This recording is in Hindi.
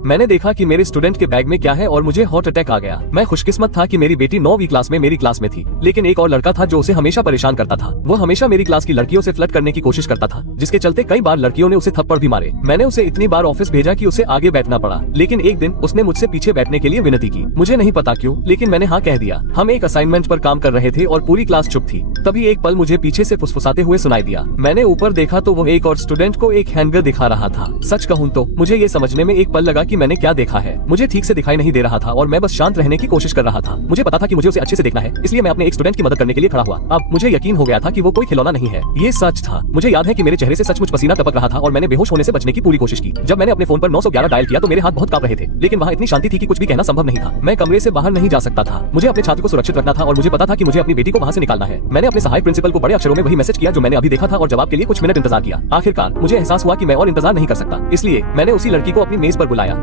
मैंने देखा कि मेरे स्टूडेंट के बैग में क्या है और मुझे हार्ट अटैक आ गया। मैं खुशकिस्मत था कि मेरी बेटी 9वीं क्लास में मेरी क्लास में थी, लेकिन एक और लड़का था जो उसे हमेशा परेशान करता था। वो हमेशा मेरी क्लास की लड़कियों से फ्लर्ट करने की कोशिश करता था, जिसके चलते कई बार लड़कियों ने उसे थप्पड़ भी मारे। मैंने उसे इतनी बार ऑफिस भेजा कि उसे आगे बैठना पड़ा, लेकिन एक दिन उसने मुझसे पीछे बैठने के लिए विनती की। मुझे नहीं पता क्यों, लेकिन मैंने हाँ कह दिया। हम एक असाइनमेंट पर काम कर रहे थे और पूरी क्लास चुप थी। तभी एक पल मुझे पीछे से फुसफुसाते हुए सुनाई दिया। मैंने ऊपर देखा तो वो एक और स्टूडेंट को एक हैंगर दिखा रहा था। सच कहूँ तो मुझे ये समझने में एक पल लगा कि मैंने क्या देखा है। मुझे ठीक से दिखाई नहीं दे रहा था और मैं बस शांत रहने की कोशिश कर रहा था। मुझे पता था कि मुझे उसे अच्छे से देखना है, इसलिए मैं अपने एक स्टूडेंट की मदद करने के लिए खड़ा हुआ। अब मुझे यकीन हो गया था कि वो कोई खिलौना नहीं है, ये सच था। मुझे याद है कि मेरे चेहरे से सचमुच पसीना टपक रहा था और मैंने बेहोश होने से बचने की पूरी कोशिश की। जब मैंने अपने फोन पर 911 डायल किया तो मेरे हाथ बहुत कांप रहे थे, लेकिन वहाँ इतनी शांति थी कि कुछ भी कहना संभव नहीं था। मैं कमरे से बाहर नहीं जा सकता था। मुझे अपने छात्र को सुरक्षित रखना था और मुझे पता था कि मुझे अपनी बेटी को वहाँ से निकालना है। मैंने अपने सहायक प्रिंसिपल को बड़े अक्षरों में वही मैसेज किया जो मैंने अभी देखा था और जवाब के लिए कुछ मिनट इंतजार किया। आखिरकार मुझे एहसास हुआ कि मैं और इंतजार नहीं कर सकता, इसलिए मैंने उसी लड़की को अपनी मेज पर बुलाया।